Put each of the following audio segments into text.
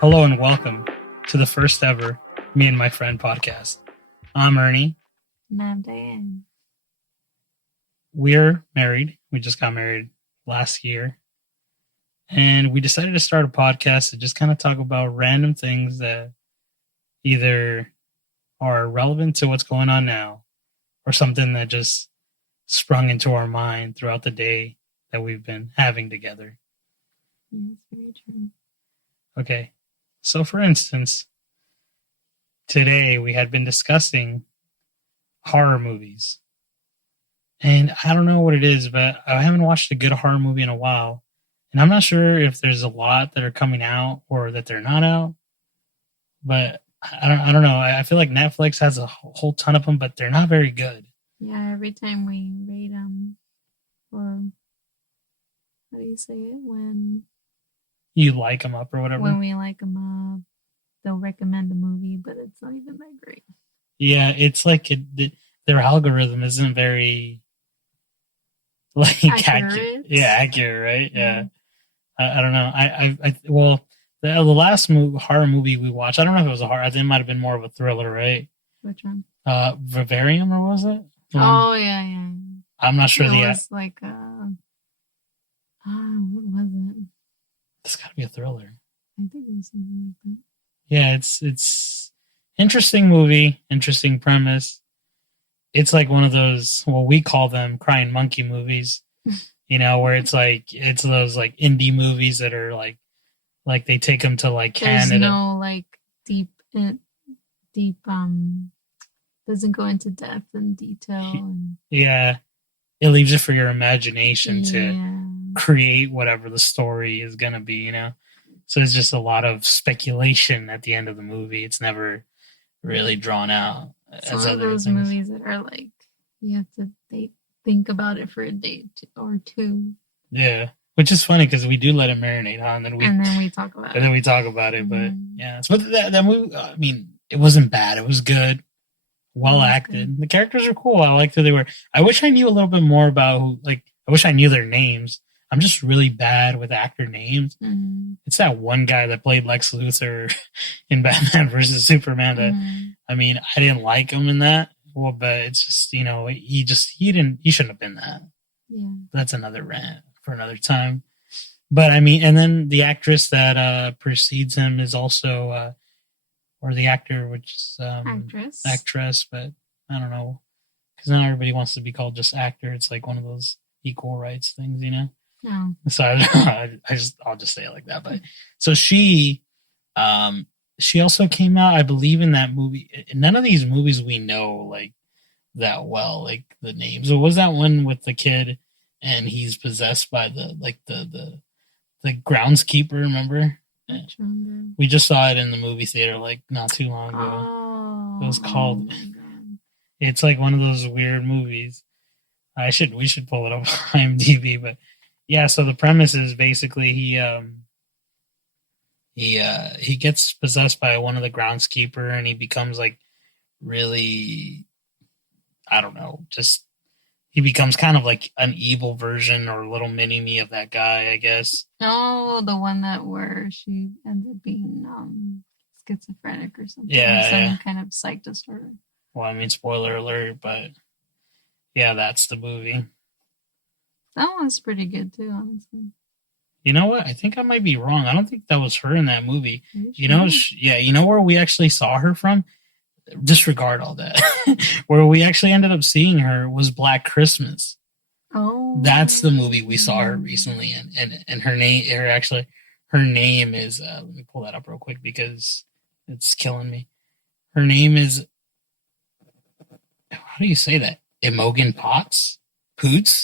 Hello and welcome to the first ever Meandmyfriend podcast. I'm Ernie. And I'm Dianne. We're married. We just got married last year. And we decided to start a podcast to just kind of talk about random things that either are relevant to what's going on now or something that just sprung into our mind throughout the day that we've been having together. Yes, very true. Okay. So, for instance, today we had been discussing horror movies. And I don't know what it is, but I haven't watched a good horror movie in a while. And I'm not sure if there's a lot that are coming out or that they're not out. But I don't know. I feel like Netflix has a whole ton of them, but they're not very good. Yeah, every time we rate them, or how do you say it? When You like them up or whatever. When we like them up, they'll recommend a movie, but it's not even that great. Yeah, it's like their algorithm isn't very accurate. Yeah, accurate, right? Yeah. I don't know. The last horror movie we watched, I don't know if it was a horror. I think it might have been more of a thriller, right? Which one? Vivarium, or was it? Oh, yeah. I'm not sure. It was like, what was it? It's got to be a thriller. I think it was something like that. Yeah, it's interesting movie, interesting premise. It's like one of those, well, we call them crying monkey movies, where it's those like indie movies that are like they take them to like Canada. There's no like deep, doesn't go into depth and detail. And... Yeah, it leaves it for your imagination to create whatever the story is going to be, So it's just a lot of speculation at the end of the movie. It's never really drawn out. Some of those movies that are like, you have to think about it for a day or two. Yeah, which is funny because we do let it marinate, huh? And then we talk about it. And then we talk about it, but yeah. But that movie, I mean, it wasn't bad. It was good. Well acted. Good. The characters are cool. I liked who they were. I wish I knew a little bit more about I wish I knew their names. I'm just really bad with actor names. Mm-hmm. It's that one guy that played Lex Luthor in Batman versus Superman. That, I mean, I didn't like him in that. Well, but it's just, he shouldn't have been that. Yeah. That's another rant for another time. But I mean, and then the actress that precedes him is also, or the actor, which is actress, but I don't know, because now everybody wants to be called just actor. It's like one of those equal rights things, No. So I'll just say it like that. But so she also came out, I believe, in that movie. None of these movies we know like that well, like the names. So was that one with the kid and he's possessed by the groundskeeper? Remember? We just saw it in the movie theater like not too long ago. Oh, it was called. It's like one of those weird movies. We should pull it up on IMDb, but yeah. So the premise is basically he gets possessed by one of the groundskeeper, and he becomes like really, I don't know, just he becomes kind of like an evil version or a little mini me of that guy, I guess. Oh, the one where she ended up being schizophrenic or something. Yeah. Some kind of psych disorder. Well, I mean, spoiler alert, but yeah, that's the movie. That one's pretty good too, honestly. You know what? I think I might be wrong. I don't think that was her in that movie. You know, where we actually saw her from? Disregard all that. Where we actually ended up seeing her was Black Christmas. Oh, that's the movie we saw her recently, and her name is. Let me pull that up real quick because it's killing me. Her name is. How do you say that? Imogen Poots. Imogen.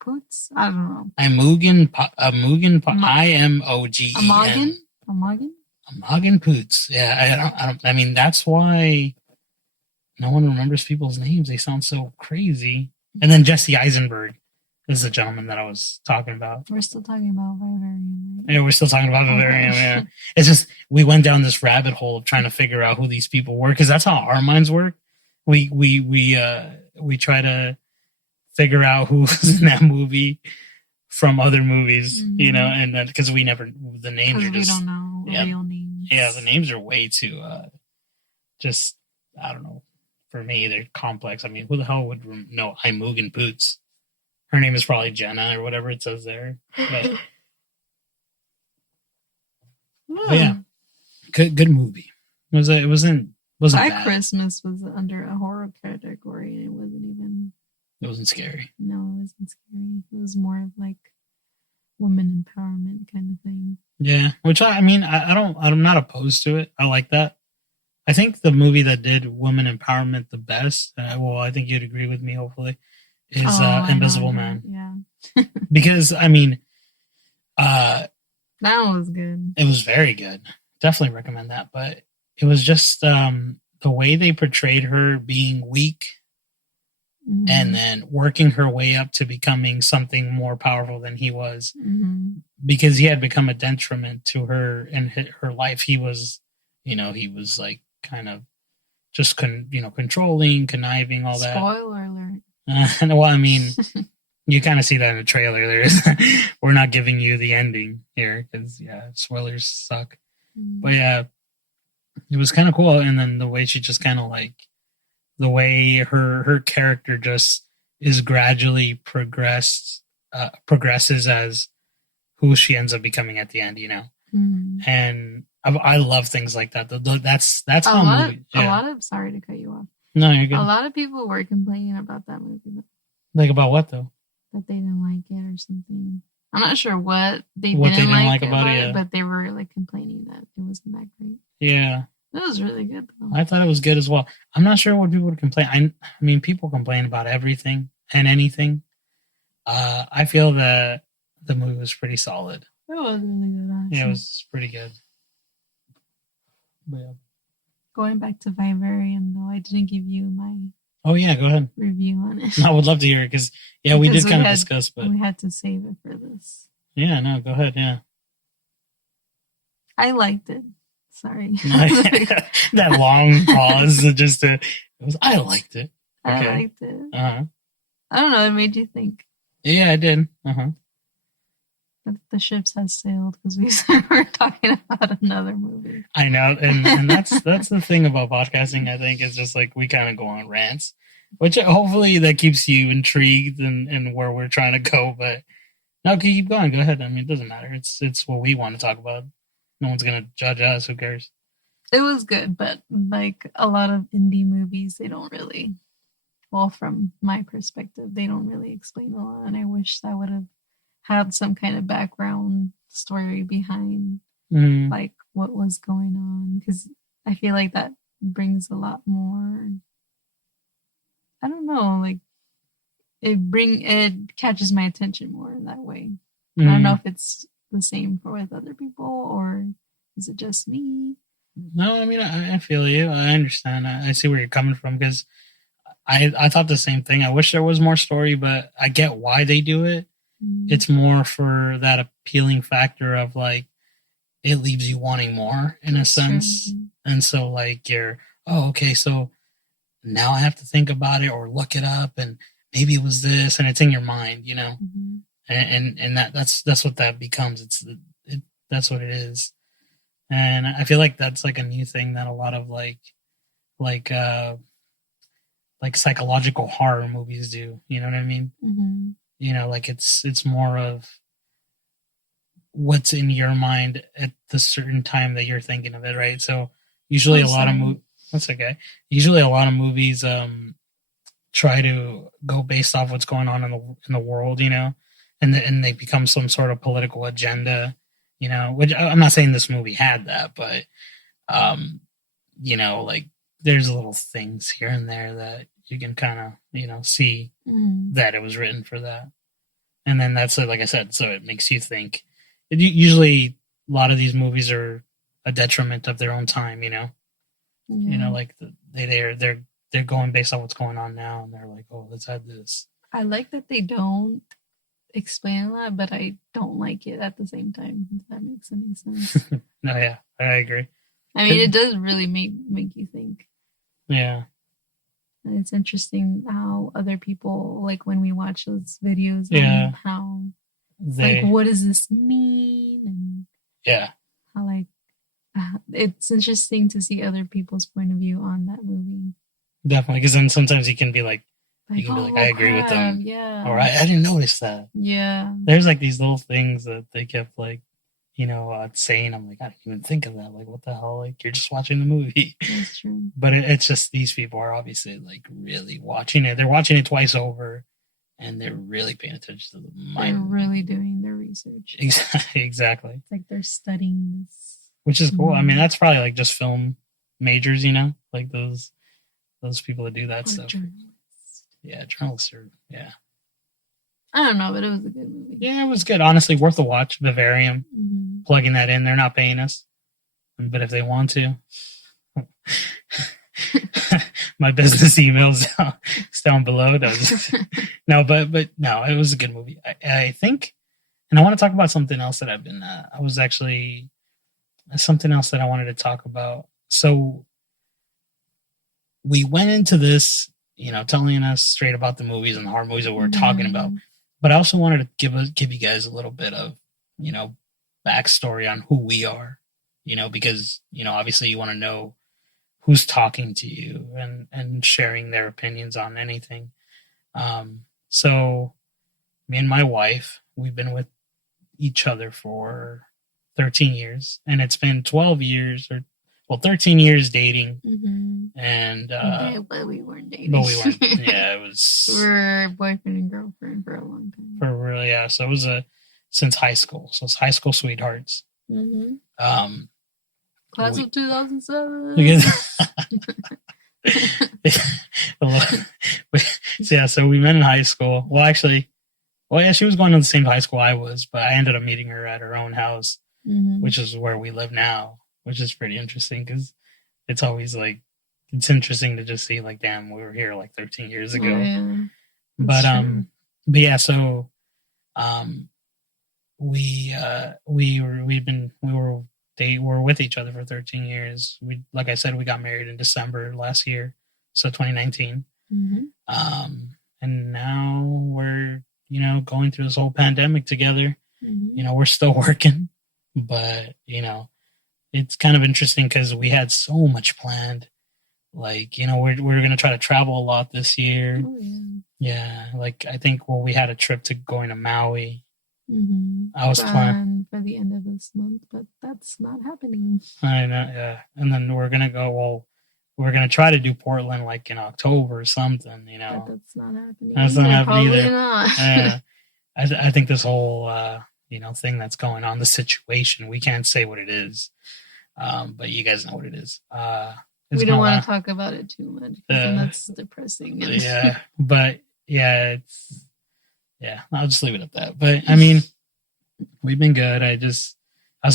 Poots. I don't know. Imogen. IMOGEN. Imogen Poots. Yeah, I mean, that's why no one remembers people's names. They sound so crazy. And then Jesse Eisenberg is the gentleman that I was talking about. We're still talking about Vivarium, right? Yeah, we're still talking about Vivarium, yeah. It's just, we went down this rabbit hole of trying to figure out who these people were, because that's how our minds work. We try to figure out who was in that movie from other movies, you know, Mhm. and then because the names Because are we just don't know yeah, real names. yeah, the names are way too just I don't know. For me, they're complex. I mean, who the hell would know Imogen Poots? Her name is probably Jenna or whatever it says there. But yeah, Yeah. good movie. It wasn't Black bad. Christmas was under a horror category, and it wasn't even. It wasn't scary. No, it wasn't scary. It was more of like women empowerment kind of thing. Yeah, which I mean, I'm not opposed to it. I like that. I think the movie that did women empowerment the best, well, I think you'd agree with me, hopefully, is I Invisible know. Man. Yeah. Because, I mean, uh, That was good. it was very good. Definitely recommend that. But it was just the way they portrayed her being weak and then working her way up to becoming something more powerful than he was. Mm-hmm. Because he had become a detriment to her and her life. He was like kind of just controlling, conniving, all that. Spoiler alert. Well, I mean, you kind of see that in the trailer. We're not giving you the ending here because spoilers suck. Mm-hmm. But yeah, it was kind of cool. And then the way she just kind of like the way her character just is gradually progresses as who she ends up becoming at the end, you know. Mm-hmm. And I love things like that. That's a how lot movie. of, a lot of. Sorry to cut you off. No, you're good. A lot of people were complaining about that movie. Like about what though? That they didn't like it or something. I'm not sure what they didn't like about it, but they were like complaining that it wasn't that great. Yeah. It was really good though. I thought it was good as well. I'm not sure what people would complain. I mean, people complain about everything and anything. I feel that the movie was pretty solid. It was really good, honestly. Yeah, it was pretty good. But yeah. Going back to Vivarium, though, I didn't give you my. Oh yeah, go ahead. Review on it. I would love to hear it because we did kind of discuss, but we had to save it for this. Yeah, no, go ahead. Yeah, I liked it. Sorry, that long pause. I liked it. Okay. I liked it. I don't know. It made you think. Yeah, I did. But the ships have sailed because we're talking about another movie. I know, and that's the thing about podcasting. I think is just like we kind of go on rants, which hopefully that keeps you intrigued and where we're trying to go. But no, keep going. Go ahead. I mean, it doesn't matter. It's what we want to talk about. No one's gonna judge us. Who cares? It was good, but like a lot of indie movies, they don't really. Well, from my perspective, they don't really explain a lot, and I wish that would have had some kind of background story behind like what was going on, because I feel like that brings a lot more. I don't know, like it catches my attention more in that way. I don't know if it's the same with other people or is it just me? No, I mean I feel you. I understand. I see where you're coming from because I thought the same thing. I wish there was more story, but I get why they do it. It's more for that appealing factor of like it leaves you wanting more in a sense. And so like you're okay, so now I have to think about it or look it up and maybe it was this and it's in your mind, you know. And that's what that becomes. That's what it is. And I feel like that's like a new thing that a lot of like psychological horror movies do, you know what I mean? You know, like it's more of what's in your mind at the certain time that you're thinking of it, right? So usually a lot of that's okay. Usually a lot of movies try to go based off what's going on in the world, you know, and they become some sort of political agenda, you know. Which I'm not saying this movie had that, but you know, like there's little things here and there that you can kind of, you know, see that it was written for that. And then that's like I said, so it makes you think. Usually, a lot of these movies are a detriment of their own time. You know, you know, like they're going based on what's going on now, and they're like, oh, let's add this. I like that they don't explain a lot, but I don't like it at the same time. If that makes any sense. No, yeah, I agree. I mean, it does really make you think. Yeah. And it's interesting how other people, like when we watch those videos, yeah, how they, like, what does this mean? And yeah, how, like, it's interesting to see other people's point of view on that movie. definitely. Because then sometimes you Like, can be like, I oh agree with crap, them, yeah, or I didn't notice that. yeah, There's like these little things that they kept like, saying. I'm like, I didn't even think of that. Like, what the hell? Like, you're just watching the movie. that's true. But it's just these people are obviously like really watching it. They're watching it twice over, and they're really paying attention to the They're mind. really doing their research. Exactly. It's like they're studying this. Which is cool. I mean, that's probably like just film majors, like those people that do that Or stuff. journalists. Yeah, journalists are. Yeah. I don't know, but it was a good movie. Yeah, it was good. Honestly, worth a watch. Vivarium, Mm-hmm. plugging that in. They're not paying us, but if they want to, my business emails down below. No, but no, it was a good movie. I think, and I want to talk about something else that I've been. I was actually something else that I wanted to talk about. So we went into this, telling us straight about the movies and the horror movies that we were talking about. But I also wanted to give you guys a little bit of, backstory on who we are, because, obviously you want to know who's talking to you and sharing their opinions on anything. So me and my wife, we've been with each other for 13 years, and it's been 12 years 13 years dating. Mm-hmm. And but we weren't dating. But we weren't. Yeah, it was. We were boyfriend and girlfriend for a long time. For really, yeah. So it was since high school. So it's high school sweethearts. Mm-hmm. Class of 2007. So we met in high school. Well, she was going to the same high school I was, but I ended up meeting her at her own house, which is where we live now, which is pretty interesting because it's always like, it's interesting to just see like, damn, we were here like 13 years ago. Yeah, but yeah, so we were with each other for 13 years. Like I said, we got married in December last year, so 2019. And now we're going through this whole pandemic together. We're still working, but it's kind of interesting because we had so much planned. Like, we're going to try to travel a lot this year. Oh, yeah. Yeah, like I think we had a trip to going to Maui. I was planning for the end of this month, but that's not happening. I know, yeah. And then we're gonna try to do Portland like in October or something. But that's not happening. That's not happening either. Not. I think this whole thing that's going on, the situation, we can't say what it is, but you guys know what it is. We don't want to talk about it too much because that's depressing. Yeah, but yeah, I'll just leave it at that. But I mean, we've been good. I was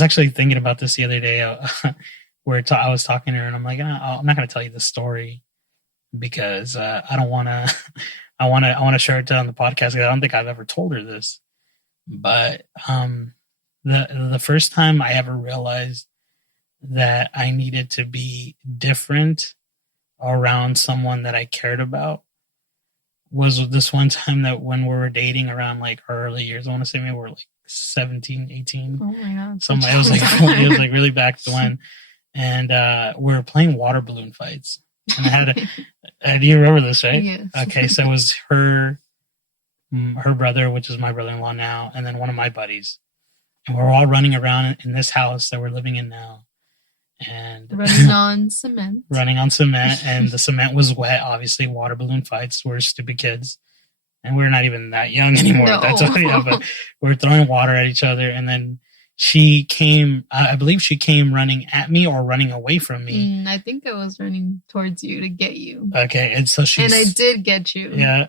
actually thinking about this the other day where I was talking to her and I'm like, I'm not going to tell you the story because I don't want to, I want to share it on the podcast. I don't think I've ever told her this, but the first time I ever realized that I needed to be different around someone that I cared about was this one time that when we were dating around like early years, I want to say maybe we were like 17, 18. Oh my God. So it was like really back when. And we were playing water balloon fights. And I had do you remember this, right? Yes. Okay, so it was her brother, which is my brother-in-law now, and then one of my buddies. And we're all running around in this house that we're living in now. And running on cement, and the cement was wet. Obviously, water balloon fights. We're stupid kids, and we're not even that young anymore. No. That's all, but we're throwing water at each other, and then she came. I believe she came running at me or running away from me. I think I was running towards you to get you. Okay, and so she and I did get you. Yeah.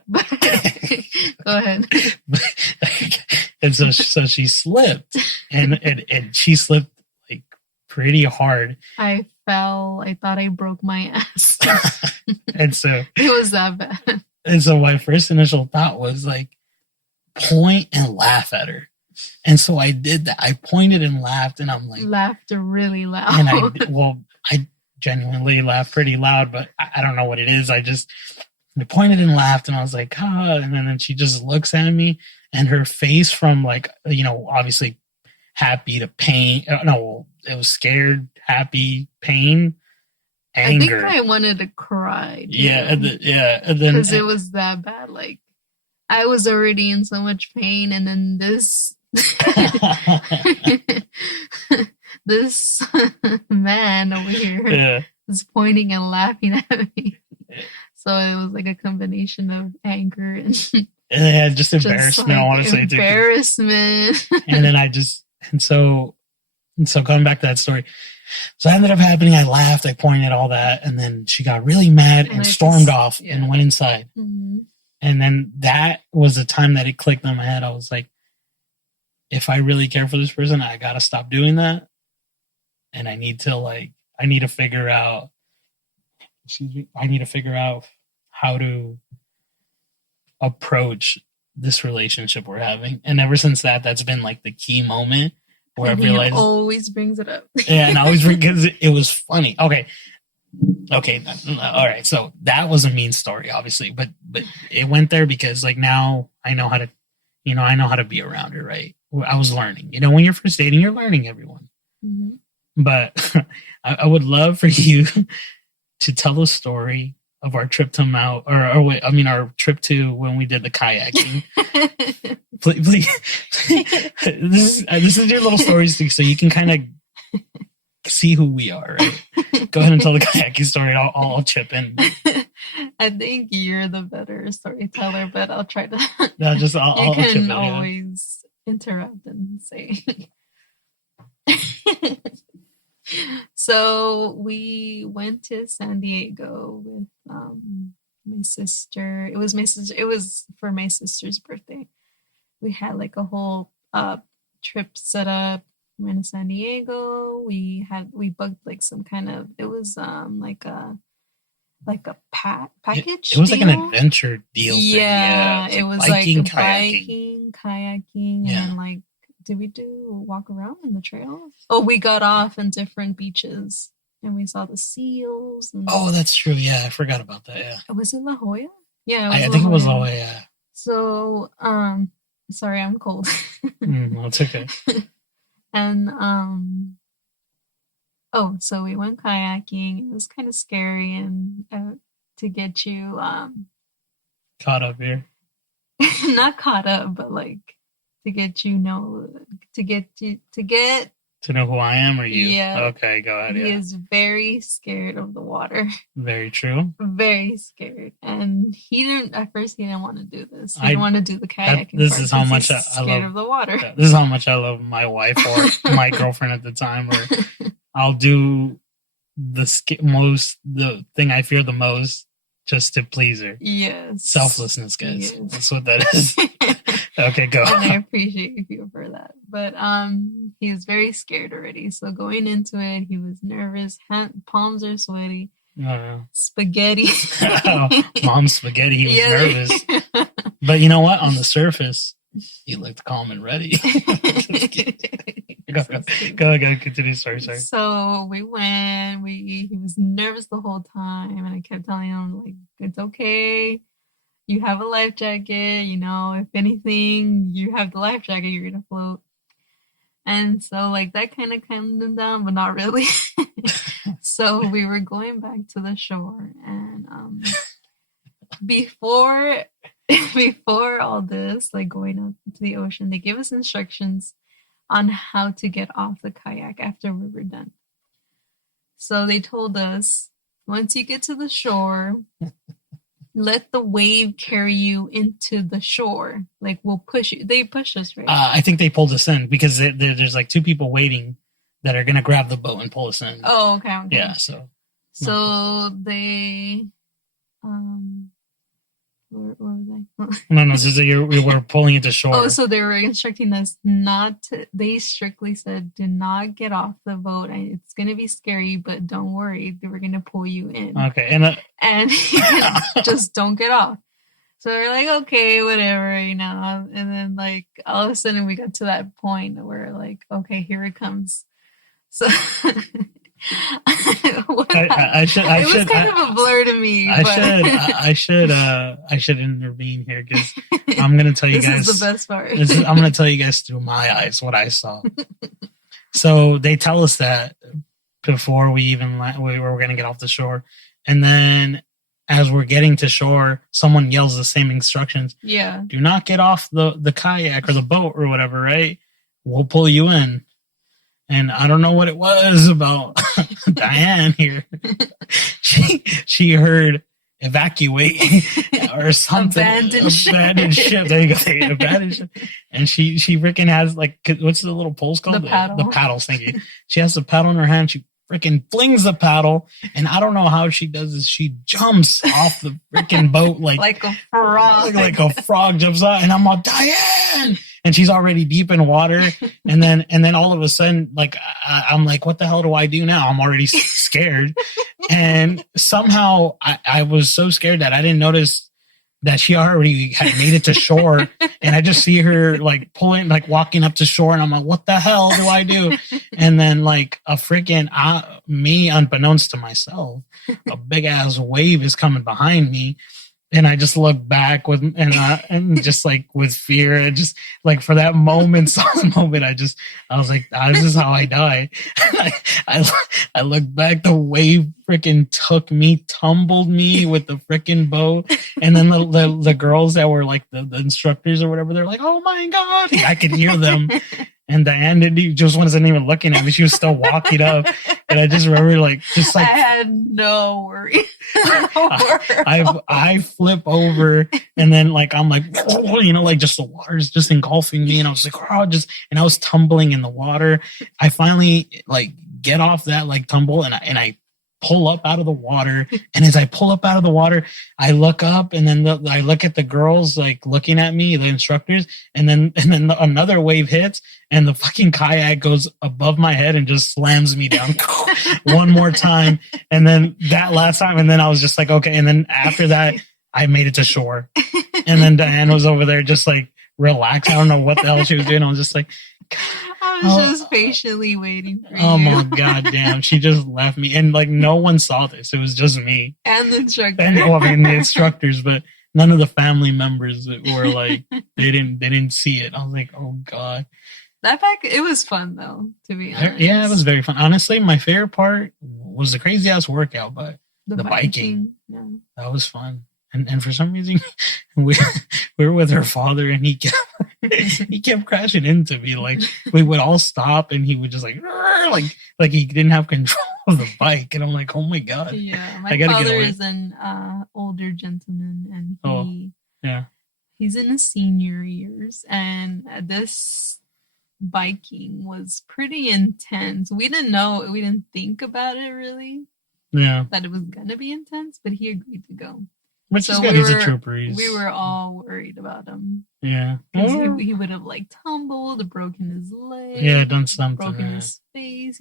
Go ahead. And so she slipped, and she slipped pretty hard. I fell. I thought I broke my ass. And so it was that bad. And so my first initial thought was like, point and laugh at her. And so I did that. I pointed and laughed, and I'm like, laughed really loud. And I genuinely laughed pretty loud, but I don't know what it is. I just I pointed and laughed, and I was like, ah. And then she just looks at me, and her face from like, obviously happy to pain. No, it was scared, happy, pain, I think anger. I wanted to cry. Yeah, and then Because it was that bad. Like, I was already in so much pain, and then this. This man over here yeah. was pointing and laughing at me. So it was like a combination of anger and Just embarrassment. Like, I want to say too. Embarrassment. And then so going back to that story. So it ended up happening. I laughed, I pointed, all that, and then she got really mad and stormed off and went inside. Mm-hmm. And then that was the time that it clicked in my head. I was like, if I really care for this person, I gotta stop doing that. And I need to figure out how to approach this relationship we're having. And ever since that's been like the key moment where I realized, always brings it up. Yeah, and I always because it was funny. Okay, all right. So that was a mean story, obviously, but it went there because like now I know how to be around her, right? I was learning. When you're first dating, you're learning everyone. Mm-hmm. But I would love for you to tell a story of our trip to our trip to when we did the kayaking. please. This is your little stories so you can kind of see who we are, right? Go ahead and tell the kayaking story. I'll chip in. I think you're the better storyteller, but I'll try to. No, I'll you chip can in, always interrupt and say. So we went to San Diego with my sister. It was for my sister's birthday. We had like a whole trip set up. We went to San Diego. We booked like some kind of, it was like a package. It was like an adventure deal. Yeah, thing. It was biking, like kayaking, and like, did we walk around in the trails? Oh, we got off in different beaches and we saw the seals. Oh, that's true. Yeah, I forgot about that. Yeah. Was it La Jolla? Yeah, I think it was La Jolla. Yeah. So, sorry, I'm cold. No, it's okay. And so we went kayaking. It was kind of scary, and to get you caught up here. Not caught up, but like to get to know who I am, or you. Yeah. Okay, go ahead. He is very scared of the water. Very true. Very scared, and at first he didn't want to do this. He didn't want to do the kayaking. This is how much I love of the water. This is how much I love my wife or my girlfriend at the time. Where I'll do the thing I fear the most just to please her. Yes. Selflessness, guys. Yes. That's what that is. Okay, go. And I appreciate you for that. But he was very scared already. So going into it, he was nervous. Palms are sweaty. Spaghetti. Mom's spaghetti. He was nervous. But you know what? On the surface, he looked calm and ready. Go, continue. Sorry. So we went. He was nervous the whole time, and I kept telling him, like, it's okay. You have a life jacket. If anything, you have the life jacket. You're gonna float. And so, like, that kind of calmed him down, but not really. So we were going back to the shore, and before all this, like going out to the ocean, they gave us instructions on how to get off the kayak after we were done. So they told us, once you get to the shore, let the wave carry you into the shore. Like, we'll push you. They pushed us, right? I think they pulled us in because there's like two people waiting that are going to grab the boat and pull us in. Oh, okay. Yeah, so they... Where was I? No. So we were pulling it to shore. Oh, so they were instructing us they strictly said, do not get off the boat. It's going to be scary, but don't worry. They were going to pull you in. Okay. And just don't get off. So we're like, okay, whatever, And then, like, all of a sudden we got to that point where, like, okay, here it comes. So It was kind of a blur to me. I should intervene here because I'm gonna tell you guys. This is the best part. I'm gonna tell you guys through my eyes what I saw. So they tell us that before we were gonna get off the shore, and then as we're getting to shore, someone yells the same instructions. Yeah. Do not get off the kayak or the boat or whatever, right? We'll pull you in. And I don't know what it was about Dianne here. She heard evacuate or something. Abandoned ship. There you go. Abandoned ship. And she freaking has like, what's the little poles called? The paddle. The paddles, thank you. She has the paddle in her hand. She freaking flings the paddle. And I don't know how she does this. She jumps off the freaking boat like a frog. Like a frog jumps out. And I'm all, Dianne! And she's already deep in water, and then all of a sudden, like I'm like, what the hell do I do now? I'm already scared, and somehow I was so scared that I didn't notice that she already had made it to shore, and I just see her like walking up to shore, and I'm like, what the hell do I do? And then like a freaking me, unbeknownst to myself, a big ass wave is coming behind me. And I just look back and just like with fear, and just like for that moment, I was like, this is how I die. I looked back, the wave freaking took me, tumbled me with the freaking boat. And then the girls that were like the instructors or whatever, they're like, oh my God, I could hear them. And Dianne just wasn't even looking at me. She was still walking up. And I just remember I had no worry. I flip over, and then like I'm like, like just the water's just engulfing me, and I was like, and I was tumbling in the water. I finally like get off that like tumble, and I pull up out of the water. And as I pull up out of the water, I look up, and then I look at the girls like looking at me, the instructors, and then another wave hits, and the fucking kayak goes above my head and just slams me down one more time. And then that last time, and then I was just like, okay. And then after that, I made it to shore. And then Dianne was over there just like relaxed. I don't know what the hell she was doing. I was just like, I was just patiently waiting for you. Oh my God damn. She just left me. And like no one saw this. It was just me. And the instructor. And the instructors, but none of the family members were like they didn't see it. I was like, oh God. It was fun though, to be honest. Yeah, it was very fun. Honestly, my favorite part was the crazy ass workout, but the biking. Yeah. That was fun. And for some reason we were with her father, and he kept crashing into me. Like we would all stop, and he would just like he didn't have control of the bike. And I'm like, oh my God. Yeah, my father is an older gentleman, and he's in his senior years, and this biking was pretty intense. We didn't think about it really. Yeah, that it was gonna be intense, but he agreed to go. Which is good. He's a trooper. We were all worried about him. Yeah. Because he would have like tumbled, broken his leg. Yeah, done something. Broken his face,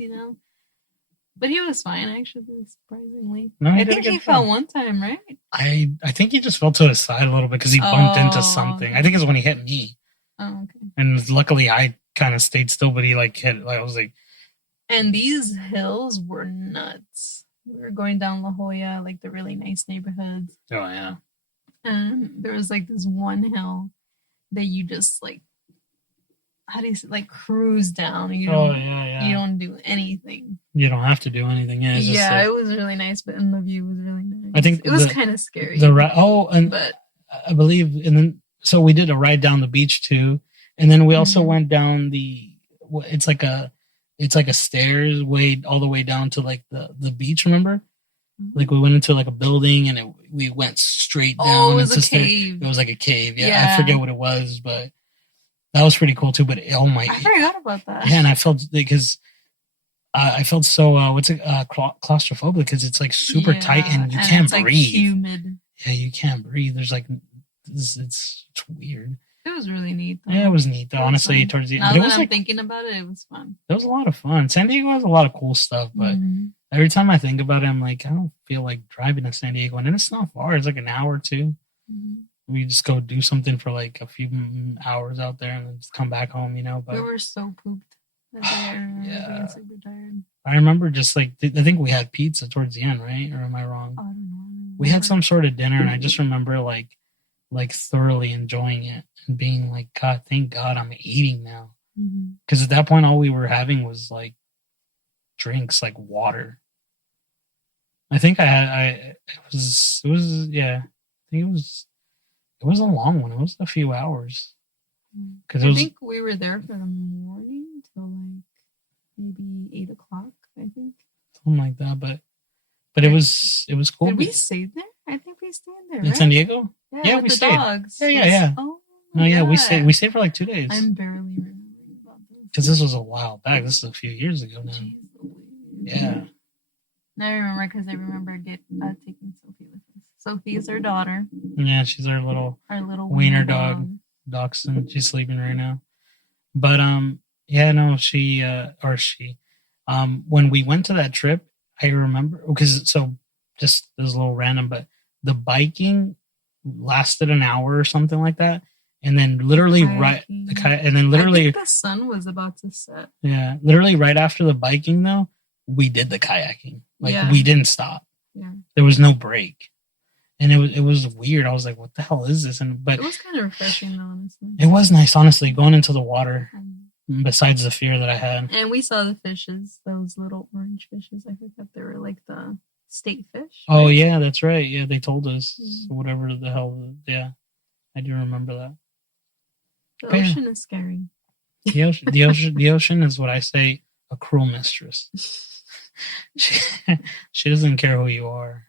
But he was fine, actually, surprisingly. No, I think he fell one time, right? I think he just fell to his side a little bit because he bumped into something. I think it's when he hit me. Oh, okay. And luckily I kind of stayed still, but he like hit, like I was like. And these hills were nuts. We were going down La Jolla, like the really nice neighborhoods. Oh, yeah. And there was like this one hill that you just like, how do you say, like cruise down. You don't do anything. You don't have to do anything. Yeah, it was really nice, but the view was really nice. I think it was kind of scary. But I believe, and then so we did a ride down the beach too, and then we also went down it's like a stairs way all the way down to like the beach. Remember? Like we went into like a building, and we went straight down. Oh, it was a cave. It was like a cave. Yeah, I forget what it was, but that was pretty cool too. But I forgot about that. Yeah, and I felt because I felt so claustrophobic because it's like super tight and you can't breathe. Like humid. Yeah, you can't breathe. There's like it's weird. It was really neat, though. Yeah, it was neat, though. Honestly, towards the end. Now that I'm thinking about it, it was fun. It was a lot of fun. San Diego has a lot of cool stuff, but every time I think about it, I'm like, I don't feel like driving to San Diego. And it's not far. It's like an hour or two. We just go do something for like a few hours out there and then just come back home, But we were so pooped that day. Yeah. Super tired. I remember just like I think we had pizza towards the end, right? Or am I wrong? I don't know. We had some sort of dinner, and I just remember like thoroughly enjoying it and being like, God, thank God I'm eating now. Because at that point, all we were having was like drinks, like water. I think I had it was yeah. I think it was a long one. It was a few hours because it I was think we were there for the morning till like maybe 8 o'clock. I think something like that. But it was cool. Did we stay there? I think we stayed there, In right? San Diego? Yeah, Yeah, with we the stayed. dogs. Yeah. Oh No, my yeah, we God. stayed. We stayed for like 2 days. I'm barely remembering about this. Because this was a while back. This is a few years ago now. Jeez Louise. Yeah. I remember because I remember taking Sophie with us. Sophie's her daughter. Yeah, she's our little wiener dog. Dachshund. She's sleeping right now. But yeah, no, she when we went to that trip, I remember because so just this little random, but the biking lasted an hour or something like that, and then literally I think the sun was about to set. Yeah, literally right after the biking though, we did the kayaking. Like we didn't stop. Yeah, there was no break. And it was weird. I was like, "What the hell is this?" But it was kind of refreshing, though. Honestly, it was nice. Honestly, going into the water. Besides the fear that I had, and we saw the fishes, those little orange fishes. I forgot they were like the state fish. Oh right? Yeah, that's right. Yeah, they told us whatever the hell. Yeah, I do remember that. The ocean is scary. The ocean is what I say, a cruel mistress. she doesn't care who you are.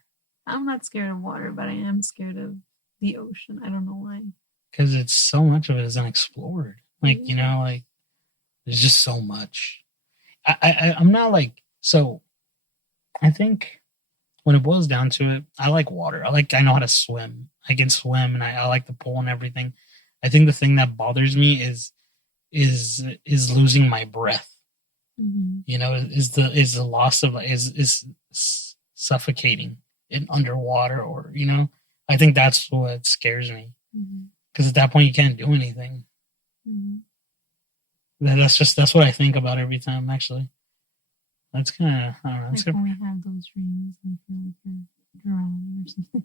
I'm not scared of water, but I am scared of the ocean. I don't know why. Because it's so much of it is unexplored. Like like there's just so much. I'm not like so. I think when it boils down to it, I like water. I know how to swim. I can swim, and I like the pool and everything. I think the thing that bothers me is losing my breath. Is the loss of is suffocating in underwater, or I think that's what scares me. Because at that point you can't do anything. That's what I think about every time. Actually, that's kind of I don't know. Like when we have those dreams and feel like you're drowning or something.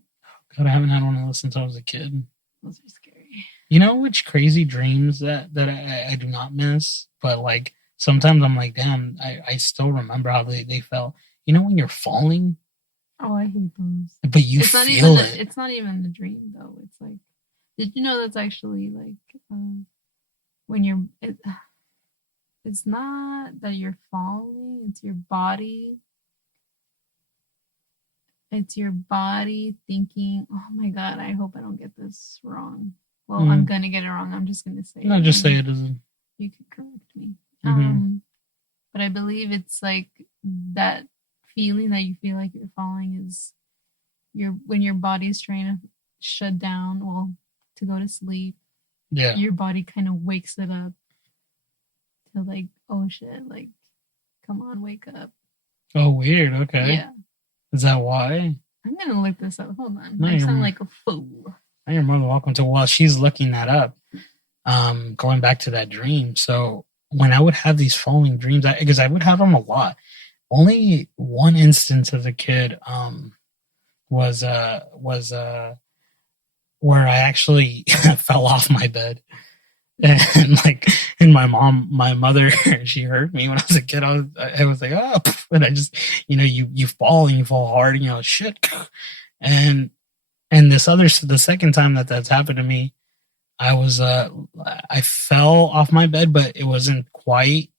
God, I haven't had one of those since I was a kid. Those are scary. You know which crazy dreams that I do not miss, but like sometimes I'm like, damn, I still remember how they felt. You know when you're falling. Oh, I hate those. But it's feel it. It's not even the dream though. It's like, did you know that's actually like when you're. It's not that you're falling. It's your body. It's your body thinking, "Oh my God, I hope I don't get this wrong." Well, I'm gonna get it wrong. I'm just gonna say. No, just say it doesn't. You could correct me. But I believe it's like that feeling that you feel like you're falling is when your body's trying to shut down, well, to go to sleep. Yeah. Your body kind of wakes it up to like, oh shit, like, come on, wake up. Oh, weird. Okay. Yeah. Is that why? I'm gonna look this up. Hold on. I sound like a fool. You're more than welcome to. While she's looking that up, going back to that dream. So when I would have these falling dreams, because I would have them a lot. Only one instance as a kid was where I actually fell off my bed. And my mother, she heard me when I was a kid. I was like, oh, and I just, you fall and you fall hard, and shit. And the second time that's happened to me, I fell off my bed, but it wasn't quite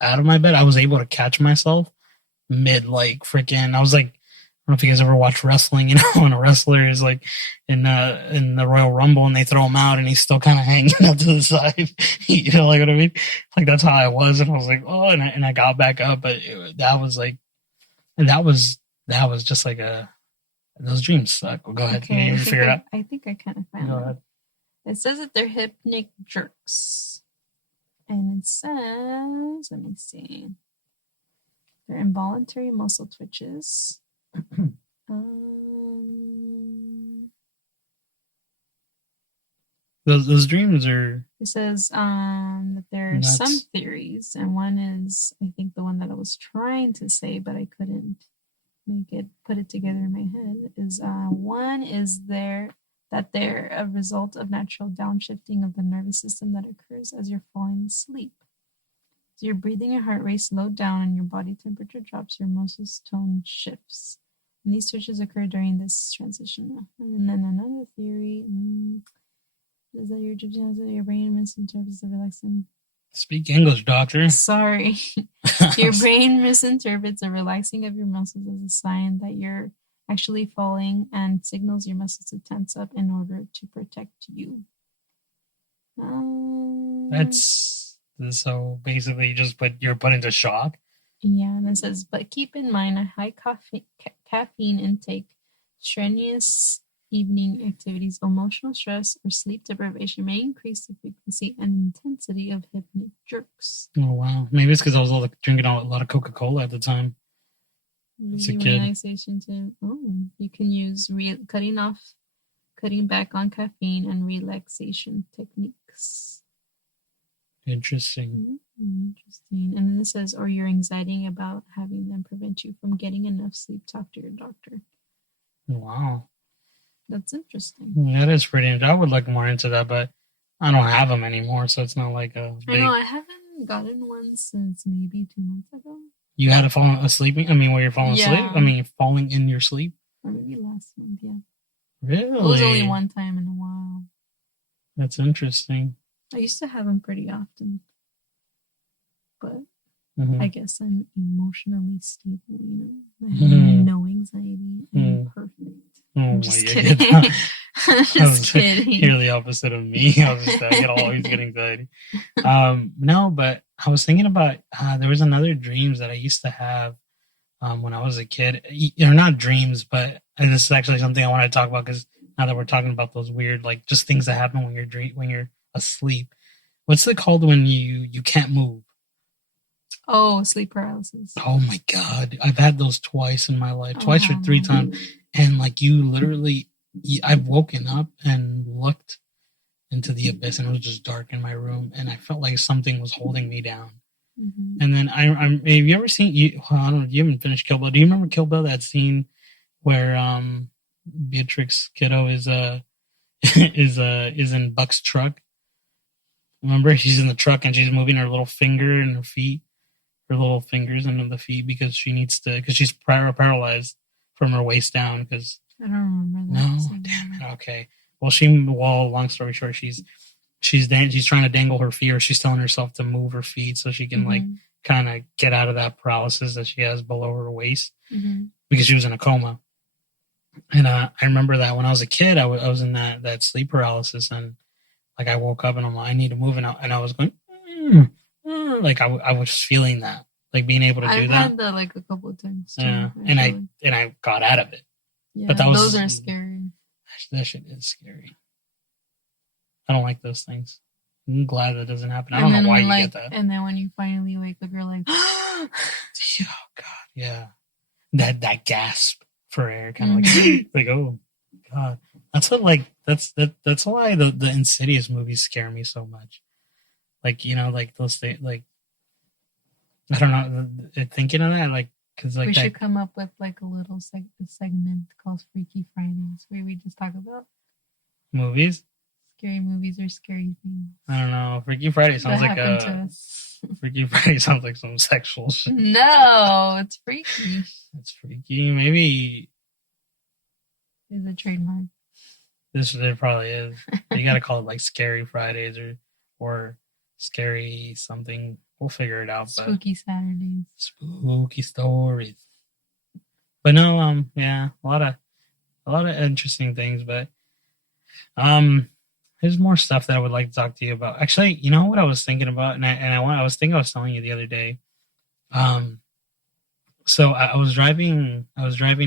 out of my bed. I was able to catch myself mid, I was like, I don't know if you guys ever watch wrestling, when a wrestler is like in the Royal Rumble and they throw him out and he's still kind of hanging up to the side. Like what I mean? Like that's how I was, and I was like, oh, and I got back up, but that was just like those dreams suck. Well, go ahead. Okay, you figure it out. I think I kind of found it. Ahead. It says that they're hypnic jerks, and it says, let me see, they're involuntary muscle twitches. Those dreams are It says that there are some nuts. theories, and one is, I think, the one that I was trying to say, but I couldn't put it together in my head. Is one is that they're a result of natural downshifting of the nervous system that occurs as you're falling asleep. So your breathing and heart rate slow down, and your body temperature drops. Your muscles tone shifts. And these switches occur during this transition. And then another theory. Is that your brain misinterprets the relaxing? Speak English, doctor. Sorry. Your brain misinterprets the relaxing of your muscles as a sign that you're actually falling and signals your muscles to tense up in order to protect you. That's so basically you're put into shock. Yeah, and it says, but keep in mind a high caffeine intake, strenuous evening activities, emotional stress, or sleep deprivation may increase the frequency and intensity of hypnic jerks. Oh wow, maybe it's because I was drinking a lot of Coca-Cola at the time. As a kid. Relaxation you can use cutting back on caffeine and relaxation techniques. Interesting. Interesting. And then it says, or your anxiety about having them prevent you from getting enough sleep, talk to your doctor. Wow. That's interesting. That is pretty interesting. I would look more into that, but I don't have them anymore, so it's not like a big... I know, I haven't gotten one since maybe 2 months ago. You had to fall asleep? I mean, where you're falling asleep? I mean, you're falling in your sleep? Or maybe last month, yeah. Really? It was only one time in a while. That's interesting. I used to have them pretty often. But I guess I'm emotionally stable, you know. I have no anxiety. I'm perfect. I'm just kidding. I'm just kidding. You're the opposite of me. I get always get anxiety. No, but I was thinking about there was another dreams that I used to have when I was a kid. They're not dreams, but this is actually something I want to talk about because now that we're talking about those weird, like just things that happen when you're asleep. What's it called when you can't move? Oh, sleep paralysis. Oh my God. I've had those twice in my life, twice or 3 times. And like you literally, I've woken up and looked into the abyss and it was just dark in my room. And I felt like something was holding me down. And then have you ever seen, I don't know, you haven't finished Kill Bill. Do you remember Kill Bill, that scene where Beatrix Kiddo is in Buck's truck? Remember, she's in the truck and she's moving her little finger and her feet. Her little fingers under the feet because she's paralyzed from her waist down. Because I don't remember that. No, damn it. Okay. Well, long story short, she's trying to dangle her feet, or she's telling herself to move her feet so she can like kind of get out of that paralysis that she has below her waist because she was in a coma. And I remember that when I was a kid, I was in that sleep paralysis, and like I woke up and I'm like, I need to move, and I was going. Like I was feeling that, like being able to do that. I've had that like a couple of times. Too, yeah, and I got out of it. Yeah, but those are scary. That shit is scary. I don't like those things. I'm glad that doesn't happen. I don't know why you get that. And then when you finally wake up, you're like, oh God, yeah, that gasp for air, kind of like oh God. That's why the Insidious movies scare me so much. Like, you know, like those things, like, I don't know, thinking of that, like, because like we should come up with like a little segment called Freaky Fridays where we just talk about movies, scary movies or scary things. I don't know. Freaky Friday sounds like Freaky Friday sounds like some sexual shit. No, it's freaky. It's freaky. Maybe it's a trademark. There probably is. You got to call it like Scary Fridays or Scary something. We'll figure it out. Spooky Saturdays. Spooky stories. But no, yeah, a lot of interesting things. But there's more stuff that I would like to talk to you about. Actually, you know what I was thinking about, and I was telling you the other day. So I was driving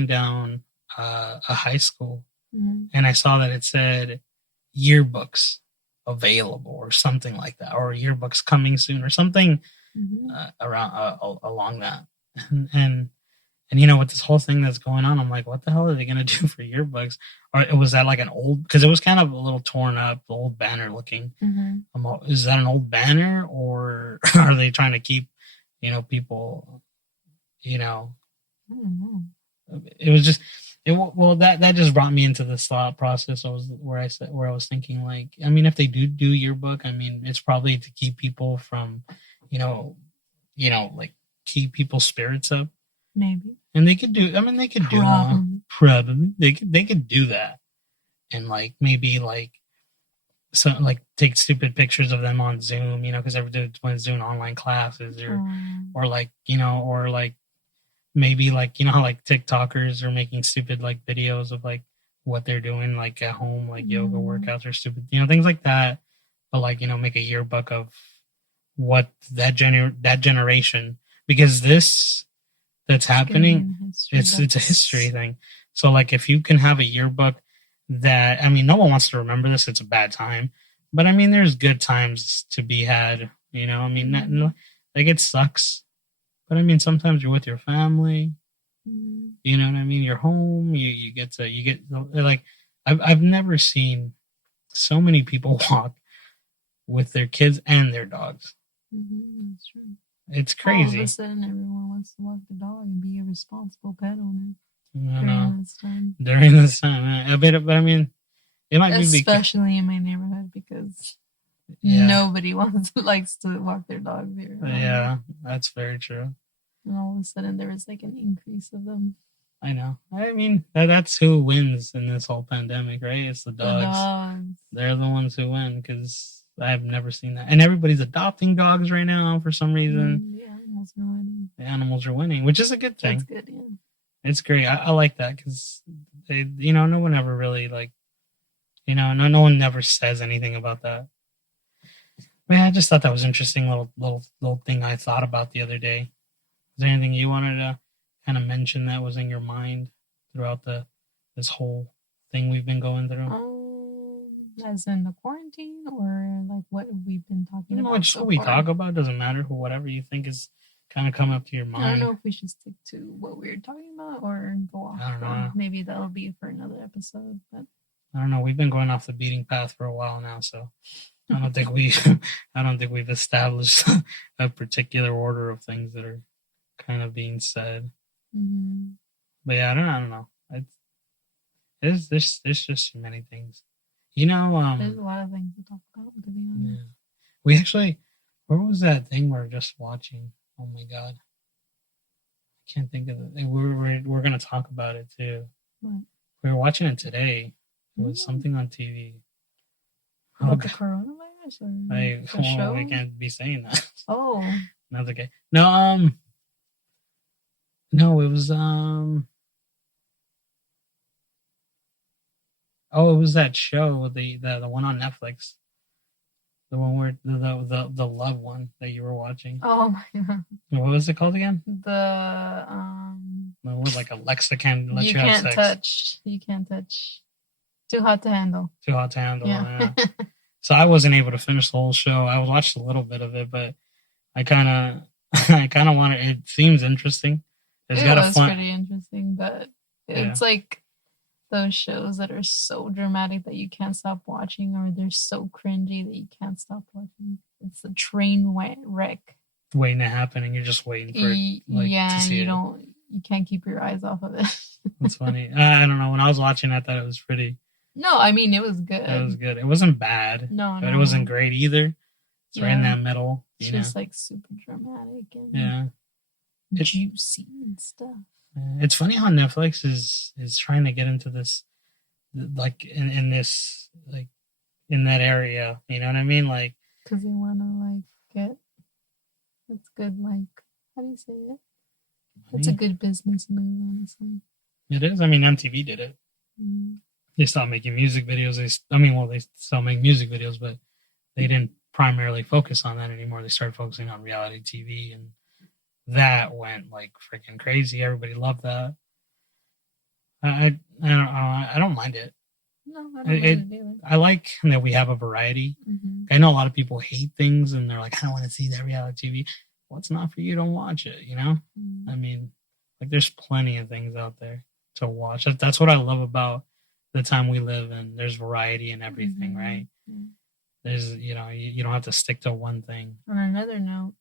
down a high school, and I saw that it said yearbooks available or something like that, or yearbooks coming soon or something around along that. And And with this whole thing that's going on, I'm like, what the hell are they gonna do for yearbooks? Or was that like an old? Because it was kind of a little torn up, old banner looking. Is that an old banner, or are they trying to keep, people? It was just that just brought me into this thought process. Where I was thinking, like, I mean, if they do yearbook, I mean, it's probably to keep people from, like keep people's spirits up. Maybe. And they could do. I mean, they could probably they could do that, and like maybe like like take stupid pictures of them on Zoom, because everyone's doing online classes, or like or like maybe like how like TikTokers are making stupid like videos of like what they're doing like at home, like yoga workouts or stupid things like that. But like make a yearbook of what that generation, because this that's happening, it's a history thing. So like if you can have a yearbook that, I mean, no one wants to remember this, it's a bad time, but I mean there's good times to be had, I mean like it sucks, but I mean sometimes you're with your family, you know what I mean, you're home, you get like I've never seen so many people walk with their kids and their dogs. That's true. It's crazy. All of a sudden, everyone wants to walk the dog and be a responsible pet owner. During this time, but I mean, it might be especially in my neighborhood because nobody likes to walk their dogs here. Yeah, that's very true. And all of a sudden, there was like an increase of them. I know. I mean, that's who wins in this whole pandemic, right? It's the dogs. They're the ones who win because I've never seen that. And everybody's adopting dogs right now for some reason. The animals are winning, which is a good thing. That's good, yeah. It's great. I like that because no one ever really like, no one never says anything about that. But yeah, I just thought that was interesting little thing I thought about the other day. Is there anything you wanted to kind of mention that was in your mind throughout this whole thing we've been going through? As in the quarantine, or like what we've been talking about? Just what we talk about, doesn't matter. Whatever you think is kind of come up to your mind. I don't know if we should stick to what we were talking about or go off. I don't know. Maybe that'll be for another episode. But I don't know. We've been going off the beating path for a while now, so I don't think we've established a particular order of things that are kind of being said. But yeah, I don't know. There's just so many things. There's a lot of things to talk about, to be honest. Yeah. We actually, where was that thing we were just watching? Oh my god, I can't think of it. We're gonna talk about it too. What? We were watching it today. It was something on TV. About the coronavirus or the show? We can't be saying that. Oh, that's okay. No, it was Oh, it was that show, the one on Netflix, the one where the love one that you were watching. Oh my god! What was it called again? Where like Alexa can let you have sex. You can't touch. Too hot to handle. Too hot to handle. Yeah. So I wasn't able to finish the whole show. I watched a little bit of it, but I kind of want to. It seems interesting. It was pretty interesting, but it's like those shows that are so dramatic that you can't stop watching, or they're so cringy that you can't stop watching. It's a train wreck waiting to happen, and you're just waiting for it. To see you can't keep your eyes off of it. That's funny. I don't know. When I was watching, I thought it was pretty. No, I mean it was good. It was good. It wasn't bad. No, but it wasn't great either. It's right in that middle. It's just like super dramatic and juicy and stuff. It's funny how Netflix is trying to get into this, like in this, like in that area. You know what I mean? Like because they want to like get. It's good. Like how do you say it? It's a good business move, honestly. It is. I mean, MTV did it. Mm-hmm. They stopped making music videos. They still make music videos, but they didn't primarily focus on that anymore. They started focusing on reality TV, and that went like freaking crazy. Everybody loved that. I don't mind it. No, I don't mind it either. I like that we have a variety. Mm-hmm. I know a lot of people hate things, and they're like, I don't want to see that reality TV. Well, it's not for you. Don't watch it. You know. Mm-hmm. I mean, Like there's plenty of things out there to watch. That's what I love about the time we live in. There's variety in everything, right? There's you don't have to stick to one thing. On another note,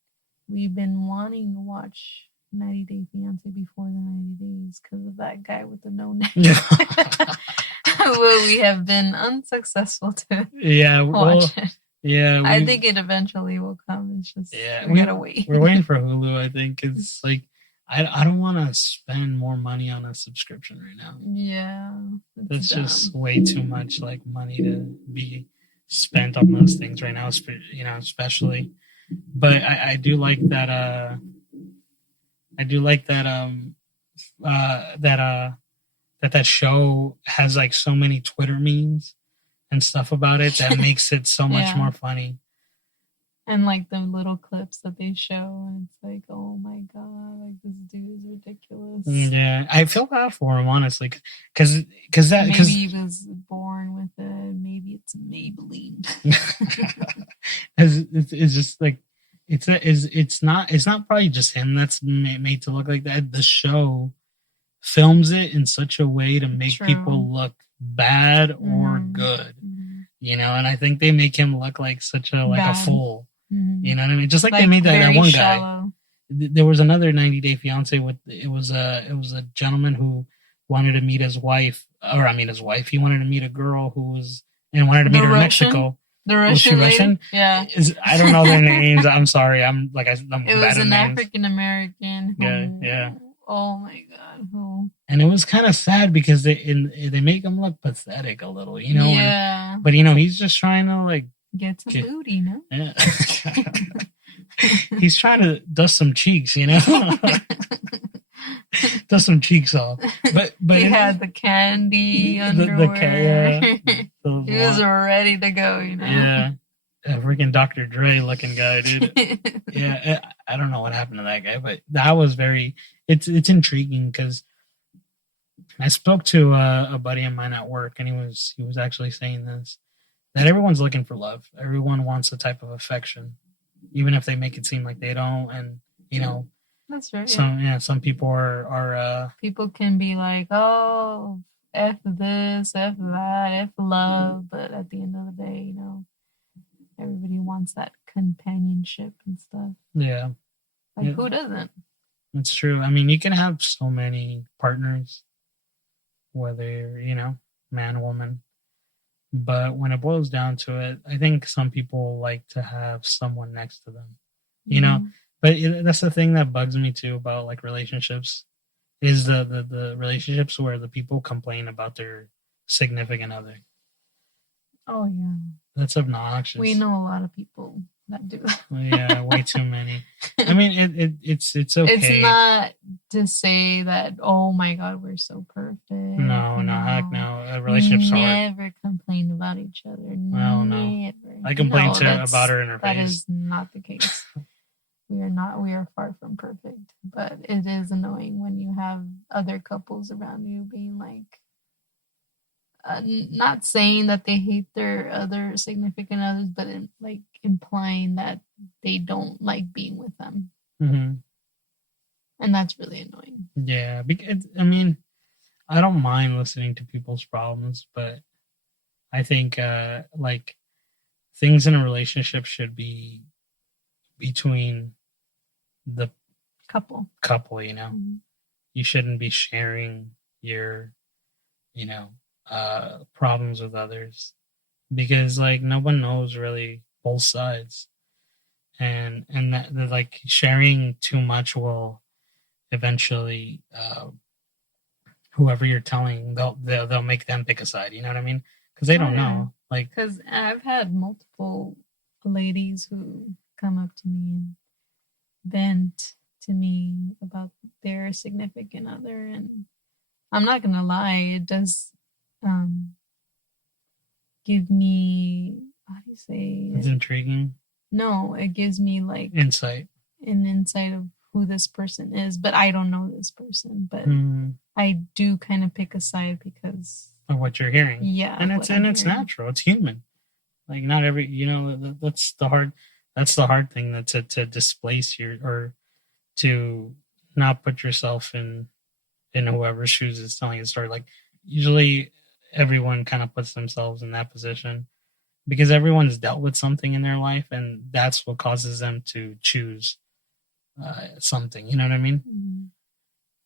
we've been wanting to watch 90 Day Fiance before the 90 days because of that guy with the no neck. Well, we have been unsuccessful to watch it. Yeah, I think it eventually will come. It's just we gotta wait. We're waiting for Hulu. I think it's like I don't want to spend more money on a subscription right now. Yeah, that's just way too much like money to be spent on those things right now. Especially. But I do like that. I do like that. That show has like so many Twitter memes and stuff about it that makes it so much more funny. And like the little clips that they show, and it's like, oh my god, like this dude is ridiculous. Yeah, I feel bad for him honestly, because maybe he was born with it. Maybe it's Maybelline. It's just like it's not probably just him that's made to look like that. The show films it in such a way to make people look bad or good, and I think they make him look like such a fool. You know what I mean? Just like they made that one shallow guy. There was another 90 Day Fiance with it was a gentleman who wanted to meet his wife, or I mean his wife. He wanted to meet a girl who wanted to meet her in Mexico. The Russian, was she Russian? Yeah. I don't know their names. I'm sorry. I'm it was an African American. Yeah. Oh my god. Who? And it was kind of sad because they make him look pathetic a little, Yeah. But he's just trying to like get some booty, no? Yeah. He's trying to dust some cheeks, dust some cheeks off. But he had the candy underwear. He was ready to go, Yeah. A freaking Dr. Dre looking guy, dude. Yeah, I don't know what happened to that guy, but that was it's intriguing because I spoke to a buddy of mine at work, and he was actually saying this, that everyone's looking for love. Everyone wants a type of affection, even if they make it seem like they don't. And that's right. Some people are people can be like, oh, F this, F that, F love, but at the end of the day, everybody wants that companionship and stuff. Yeah. Like, who doesn't? It's true. I mean, you can have so many partners, whether, man, woman. But when it boils down to it, I think some people like to have someone next to them, But that's the thing that bugs me too about like relationships is the relationships where the people complain about their significant other. Oh, yeah. That's obnoxious. We know a lot of people that do that. Yeah, way too many. I mean, it's okay. It's not to say that, oh my God, we're so perfect. No, heck no. Relationships are never complain about each other. Well, no. I complain about her in her face. That is not the case. We are far from perfect. But it is annoying when you have other couples around you being like, not saying that they hate their other significant others, but implying that they don't like being with them. Mm-hmm. And that's really annoying. Yeah, because I mean, I don't mind listening to people's problems, but I think like things in a relationship should be between the couple. Mm-hmm. You shouldn't be sharing your, problems with others, because like no one knows really both sides, and that like sharing too much will eventually whoever you're telling, they'll make them pick a side, you know what I mean, because they don't know, like, because I've had multiple ladies who come up to me and vent to me about their significant other, and I'm not gonna lie, it does give me, how do you say it's intriguing. No, it gives me like an insight of who this person is, but I don't know this person, but I do kind of pick a side because of what you're hearing. Yeah, and it's natural, it's human. Like not every, that's the hard thing, that to displace or to not put yourself in whoever's shoes is telling a story. Like usually everyone kind of puts themselves in that position because everyone's dealt with something in their life, and that's what causes them to choose something. You know what I mean? Mhm.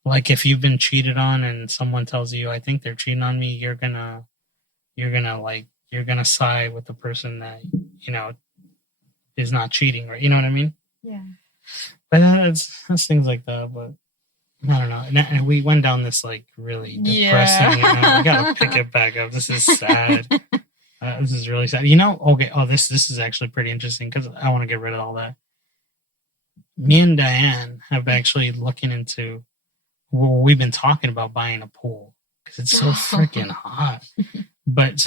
Like if you've been cheated on and someone tells you, "I think they're cheating on me," you're gonna side with the person that you know is not cheating, right? You know what I mean? Yeah. But that's things like that. But I don't know. And we went down this like really depressing. We gotta pick it back up. This is sad. This is really sad. Okay. Oh, this is actually pretty interesting because I want to get rid of all that. Me and Diane have actually looking into. Well, we've been talking about buying a pool because it's so freaking hot. But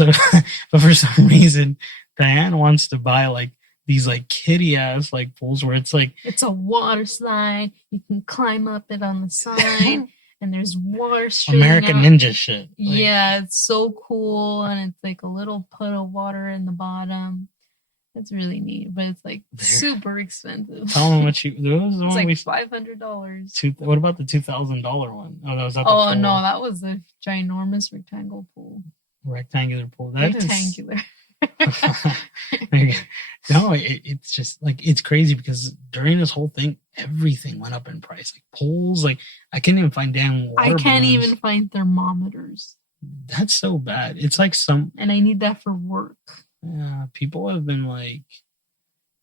but for some reason, Diane wants to buy like these like kitty ass like pools where it's like it's a water slide. You can climb up it on the side, and there's water streaming American out. Ninja shit. Like, yeah, it's so cool, and it's like a little puddle of water in the bottom. It's really neat, but it's like super expensive. Tell them what you. It's like $500. What about the $2,000 one? Oh, that was at the Oh pool. no, that was a ginormous rectangle pool. Rectangular pool. Rectangular. No, it's just like it's crazy because during this whole thing, everything went up in price. Like pools, like I can't even find damn water. I can't balloons. even find thermometers. That's so bad. It's like and I need that for work. Yeah, people have been like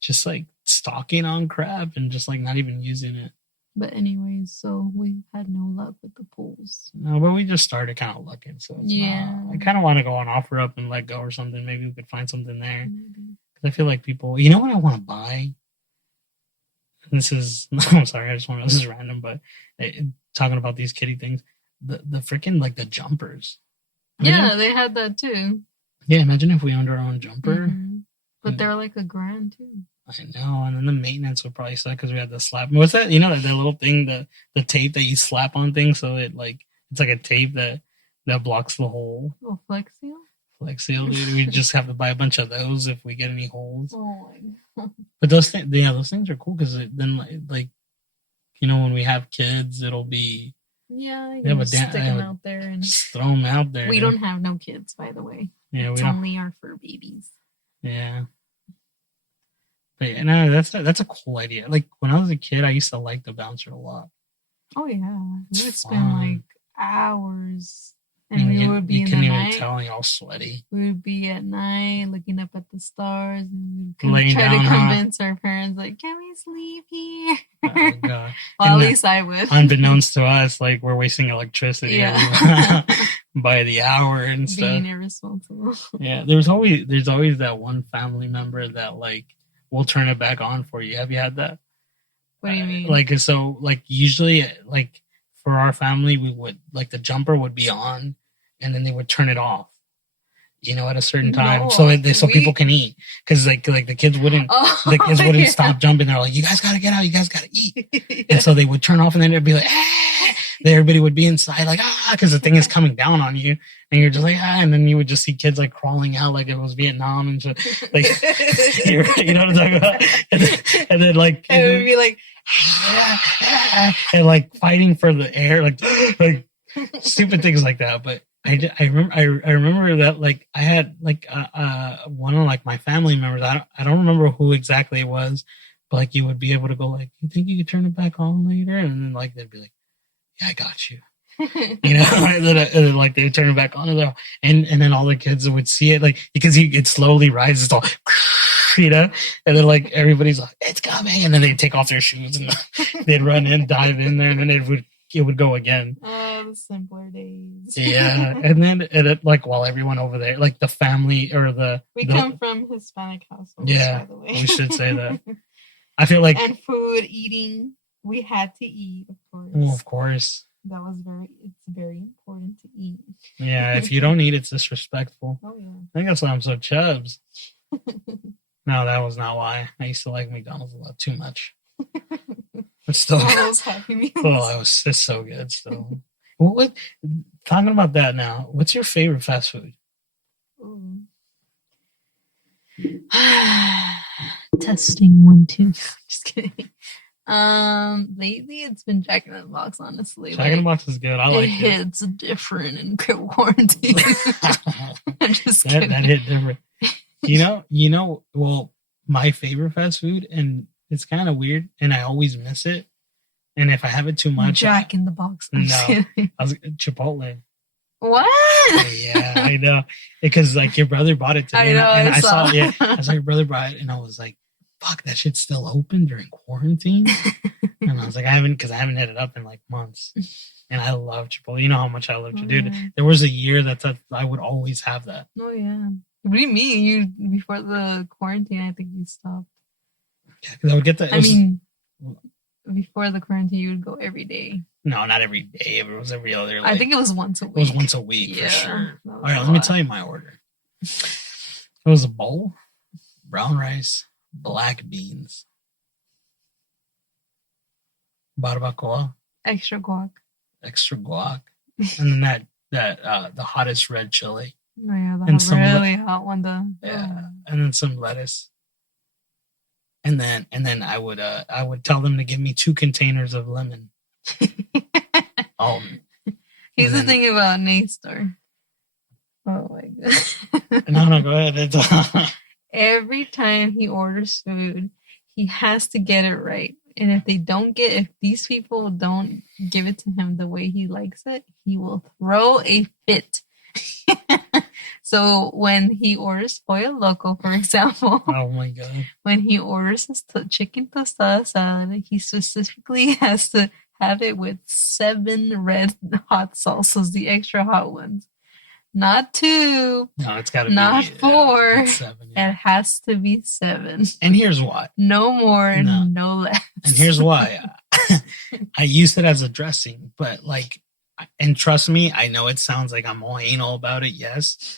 just like stocking on crap and just like not even using it. But anyways, so we've had no luck with the pools. No, but we just started kind of looking, so it's not, I kind of want to go on OfferUp and let go or something. Maybe we could find something there. Because I feel like people, you know what I want to buy? And this is, I'm sorry, this is random, but talking about these kitty things, the freaking like the jumpers. Yeah, they had that too. Yeah, imagine if we owned our own jumper. Mm-hmm. But they're like $1,000 too. I know, and then the maintenance would probably suck because we had to slap. What's that? You know that little thing, the tape that you slap on things, so it's like a tape that blocks the hole. Oh, Flex Seal. Flex Seal, dude. We just have to buy a bunch of those if we get any holes. Oh my god! But those things are cool because then like when we have kids, it'll be you can stick them out there and just throw them out there. We don't have no kids, by the way. Yeah, it's only our fur babies. Yeah. But yeah, no, that's a cool idea. Like when I was a kid, I used to like the bouncer a lot. Oh yeah, we would spend like hours, and we would be in the night. You couldn't even tell, you're all sweaty. We would be at night looking up at the stars, and we would try to convince our parents, like, "Can we sleep here?" Oh god! Well, at least I would. Unbeknownst to us, like we're wasting electricity by the hour and stuff. Being irresponsible. Yeah, there's always that one family member that like. We'll turn it back on for you. Have you had that? What do you mean? Like usually like for our family, we would like the jumper would be on and then they would turn it off, at a certain time. So people can eat. Cause like the kids wouldn't, stop jumping. They're like, you guys got to get out. You guys got to eat. And so they would turn off and then it'd be like, everybody would be inside like, cause the thing is coming down on you and you're just like, and then you would just see kids like crawling out like it was Vietnam and shit. Like, you know what I'm talking about? And then like, it would be like, and like fighting for the air, like stupid things like that. But I remember that like I had like one of like my family members. I don't remember who exactly it was, but like you would be able to go like, you think you could turn it back on later? And then like they'd be like, yeah, I got you. And then like they turn it back on and then all the kids would see it like because it slowly rises all and then like everybody's like it's coming and then they'd take off their shoes and they'd run in, dive in there, and then it would go again. Oh, the simpler days. Yeah, and then like while everyone over there, like the family or we come from Hispanic households. Yeah, by the way. We should say that. I feel like and food eating. We had to eat, of course. Oh, of course. It's very important to eat. Yeah, if you don't eat, it's disrespectful. Oh, yeah. I think that's why I'm so chubs. No, that was not why. I used to like McDonald's a lot too much. But still. All those Happy Meals. Oh, it's so good still. Talking about that now, what's your favorite fast food? Testing 1, 2. Just kidding. Lately it's been Jack in the Box, honestly. Jack in the Box is good. I It like it. hits different in quarantine. I'm just kidding. That hit different. Well, my favorite fast food, and it's kind of weird, and I always miss it. And if I have it too much, Jack in the Box. No, I was Chipotle. What? Yeah, I know. Because like your brother bought it to me, and I saw yeah, I saw your brother buy it, and I was like, "Fuck, that shit's still open during quarantine." And I was like, I haven't hit it up in like months. And I love Chipotle. You know how much I love Chipotle. Dude, there was a year that I would always have that. Oh yeah. What do you mean? You before the quarantine? I think you stopped. Yeah, because I would get that. Before the quarantine, you would go every day. No, not every day. It was every other. I think it was once a week. It was once a week for sure. All right, let me tell you my order. It was a bowl, brown rice, black beans, barbacoa, extra guac, and then that the hottest red chili. Oh yeah, and some really hot one though. Yeah, and then some lettuce. And then I would tell them to give me 2 containers of lemon. Here's the thing about Naystar. Oh my god. No, go ahead. Every time he orders food, he has to get it right. And if these people don't give it to him the way he likes it, he will throw a fit. So when he orders Pollo Loco, for example, oh my god, when he orders his chicken tostada salad, he specifically has to have it with 7 red hot salsas, the extra hot ones, not 2. No, it's got to be not 4. 7. Yeah. It has to be 7. And here's why: no more, no less. And here's why: I used it as a dressing, but like. And trust me, I know it sounds like I'm all anal about it, yes.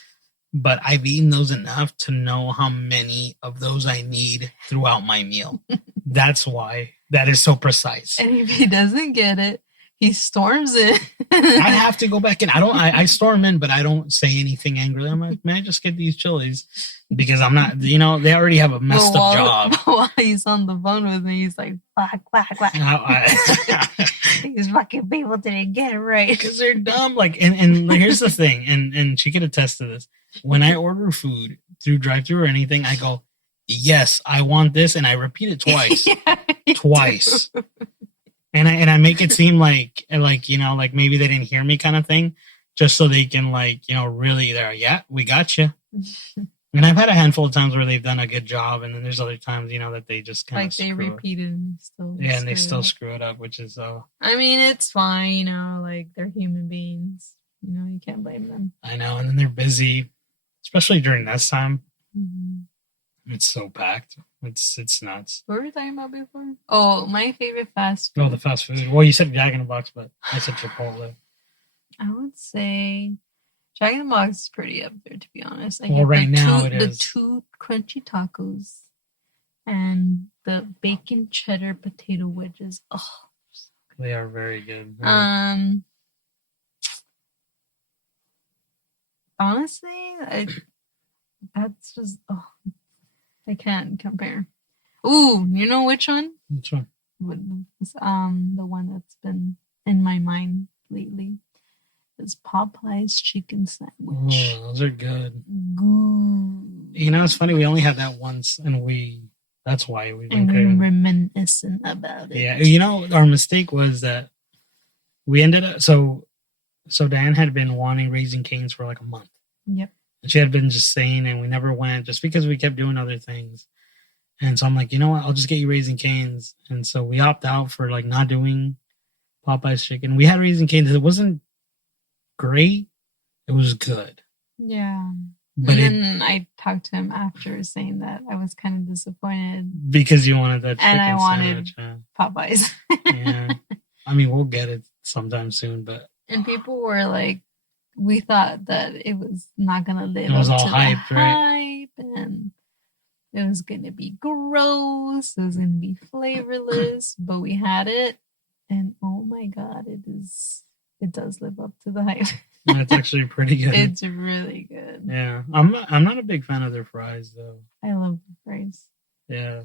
But I've eaten those enough to know how many of those I need throughout my meal. That's why that is so precise. And if he doesn't get it, he storms in. I have to go back in. I storm in, but I don't say anything angrily. I'm like, man, I just get these chilies because I'm not, they already have a messed up job. While he's on the phone with me, he's like, quack, quack, quack. These fucking people didn't get it right. Because they're dumb. Like, and here's the thing, and she could attest to this. When I order food through drive-thru or anything, I go, yes, I want this, and I repeat it twice. Yeah, twice. And I make it seem like maybe they didn't hear me kind of thing, just so they can really yeah, we got you. And I've had a handful of times where they've done a good job, and then there's other times that they just kind of they repeated and still and they still screw it up, which is I mean, it's fine, they're human beings, you can't blame them. I know, and then they're busy, especially during this time. Mm-hmm. It's so packed. It's nuts. What were we talking about before? Oh, my favorite fast food. Oh, the fast food. Well, you said Jack in the Box, but I said Chipotle. I would say Jack in the Box is pretty up there, to be honest. Right now it is. The 2 crunchy tacos and the bacon cheddar potato wedges. Oh, they are very good. Honestly, that's just I can't compare. Ooh, you know which one? Which one? The one that's been in my mind lately is Popeye's chicken sandwich. Oh, those are good. Good. It's funny. We only had that once, and that's why we've been reminiscent about it. Yeah, our mistake was that we ended up so Dianne had been wanting Raising Cane's for like a month. Yep. And she had been just saying, and we never went just because we kept doing other things. And so I'm like, you know what? I'll just get you Raising Cane's. And so we opt out for like not doing Popeye's chicken. We had Raising Cane's. It wasn't great. It was good. Yeah. But then I talked to him after saying that I was kind of disappointed. Because you wanted that chicken and I wanted sandwich. Popeyes. Yeah. I mean, we'll get it sometime soon, but... And people were like, we thought that it was not going to live up to hyped, the hype, and it was going to be gross, it was going to be flavorless, but we had it, and oh my god, it does live up to the hype. It's actually pretty good. It's really good. Yeah. I'm not a big fan of their fries, though. I love the fries. Yeah.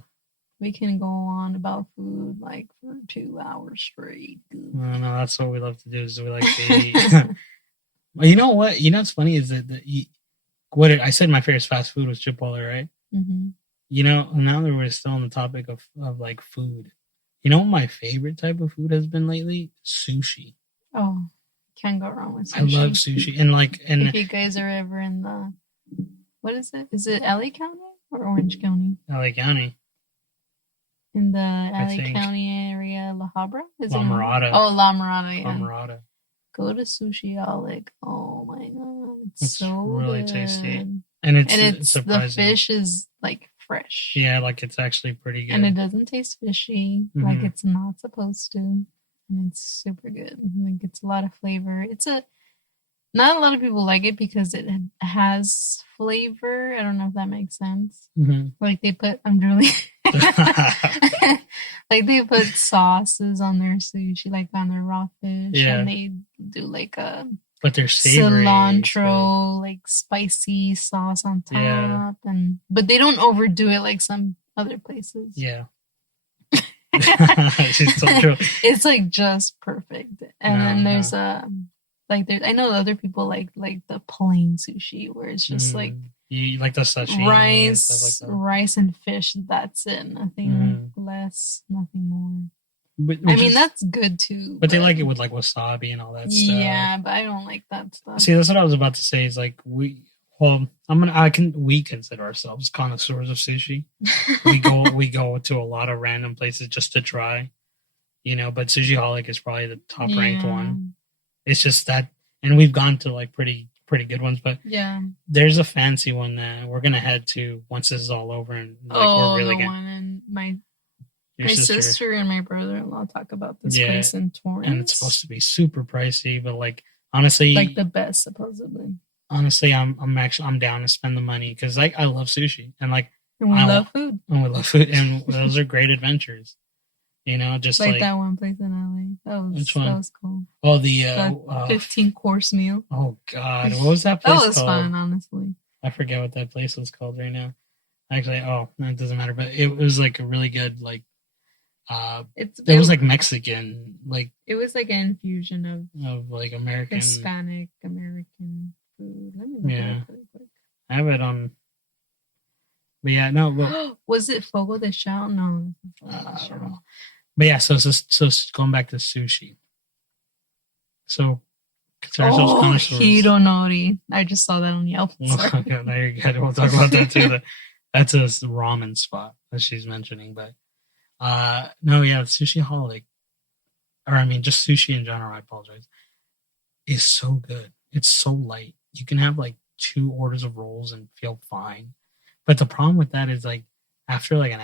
We can go on about food like for 2 hours straight. No, that's what we love to do. Is we like to eat. Well, you know what? You know what's funny is that I said my favorite fast food was Chipotle, right? Mm-hmm. You know, now that we're still on the topic of like food, you know what my favorite type of food has been lately? Sushi. Oh, can't go wrong with I love sushi. sushi, and If you guys are ever in the, what is it? Is it LA County or Orange County? LA County, In the I LA think County area, La Habra? Is La it Mirada, Oh, La Mirada, La yeah. Mirada. Go to Sushiolic. Oh my god, it's It's so really good. tasty, and it's The surprising. fish is like fresh. Yeah, like it's actually pretty good, and it doesn't taste fishy like Mhm. it's not supposed to, and it's super good. Like it's a lot of flavor. Not a lot of people like it because it has flavor. I don't know if that makes sense. Mhm. Like they put, I'm drooling. Like they put sauces on their sushi, like on their raw fish, Yeah. and they do like a But they're savory, cilantro, like spicy sauce on top, Yeah. but they don't overdo it like some other places. Yeah. She's so true. It's like just perfect. And No, then there's I know other people like the plain sushi where it's just like you like the sashimi and stuff like that. rice and fish. That's it. Nothing less, nothing more. But, I mean, that's good too. But they like it with like wasabi and all that stuff. Yeah, but I don't like that stuff. See, that's what I was about to say. Is like we consider ourselves connoisseurs of sushi. we go to a lot of random places just to try, you know. But Sushiaholic is probably the top ranked one. It's just that, and we've gone to like pretty good ones, but yeah, there's a fancy one that we're gonna head to once this is all over, and like we're really one in my sister and my brother-in-law talk about this place in Torrance, and it's supposed to be super pricey, but like honestly, like the best supposedly. Honestly, I'm down to spend the money because I love sushi and like and we love food and those are great adventures. You know, just like that one place in LA. That was cool. Oh, the 15-course meal. Oh God, what was that place That was called? fun, honestly. I forget what that place was called right now. Actually, it doesn't matter. But it was like a really good like. It was like Mexican, like it was like an infusion of like American, Hispanic American food. Let me look it up really quick. I have it on. But yeah, no. But, was it Fogo de Chao? No. I don't know. But yeah, so going back to sushi. So consider ourselves connoisseurs. Hironori. I just saw that on Yelp. Okay, there you go. We'll talk about that too. That's a ramen spot that she's mentioning, but no, yeah, Sushiaholic, or I mean, just sushi in general. I apologize. Is so good. It's so light. You can have like 2 orders of rolls and feel fine. But the problem with that is like after like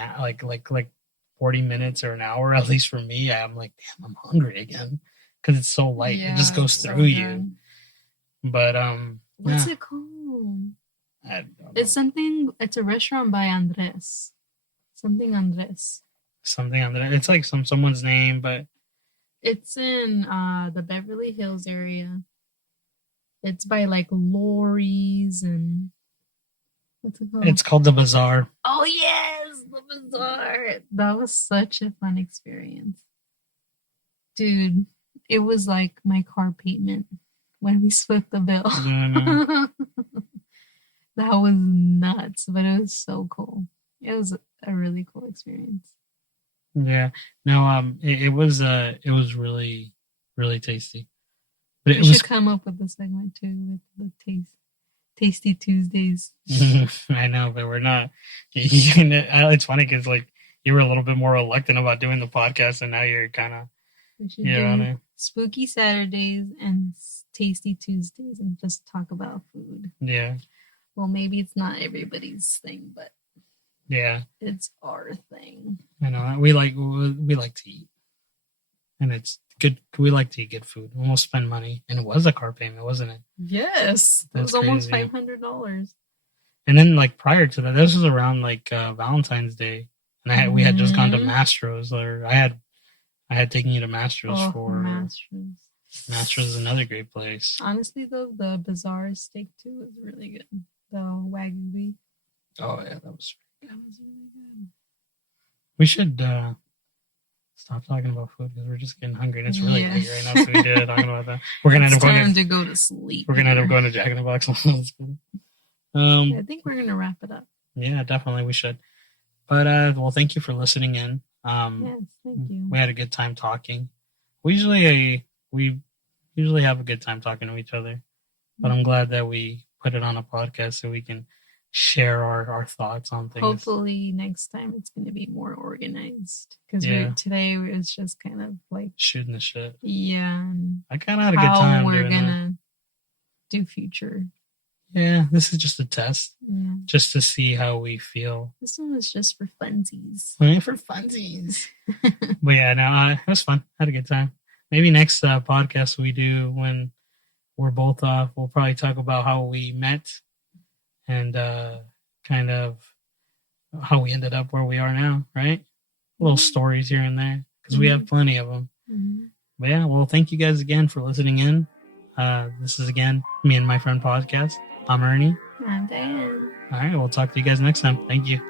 like 40 minutes or an hour, at least for me, I'm like, damn, I'm hungry again because it's so light. It just goes through you. But what's it called? I don't know. It's a restaurant by Andres. Something Andres. It's like someone's name, but it's in the Beverly Hills area. It's by like Lori's and what's it called? It's called the Bazaar. Oh yes, the Bazaar. That was such a fun experience, dude. It was like my car payment when we split the bill. That was nuts, but it was so cool. It was a really cool experience. Yeah. No, it was really, really tasty. But we should come up with a segment too with the Tasty Tuesdays. I know, but we're not. It's funny because like you were a little bit more reluctant about doing the podcast, and now you're kind of. We should do Spooky Saturdays and Tasty Tuesdays and just talk about food. Yeah. Well, maybe it's not everybody's thing, but yeah, it's our thing. I know we like to eat, and it's good. We like to eat good food. We won't spend money, and it was a car payment, wasn't it? Yes, it was almost $500. And then, like prior to that, this was around like Valentine's Day, and we had just gone to Mastro's, or I had taken you to Mastro's for Mastro's. Mastro's is another great place. Honestly, though, the Bazaar steak too was really good. The Wagyu beef. Oh yeah, that was really good. We should stop talking about food because we're just getting hungry and it's really late right now. So we did talking about that. We're gonna end up going to go to sleep. We're gonna end up going to Jack in the Box. I think we're gonna wrap it up. Yeah, definitely we should. But well, thank you for listening in. Yes, thank you. We had a good time talking. We usually have a good time talking to each other, but I'm glad that we put it on a podcast so we can share our thoughts on things. Hopefully next time it's going to be more organized because today it was just kind of like shooting the shit. Yeah. I kind of had a good time. How we're gonna do future. Yeah, this is just a test. Yeah. Just to see how we feel. This one was just for funsies. For funsies. But yeah, no, it was fun. Had a good time. Maybe next podcast we do when we're both off, we'll probably talk about how we met and kind of how we ended up where we are now, right? Little stories here and there because we have plenty of them. Mm-hmm. But yeah, well, thank you guys again for listening in. This is again Me and My Friend podcast. I'm Ernie. I'm Dianne. All right, we'll talk to you guys next time. Thank you.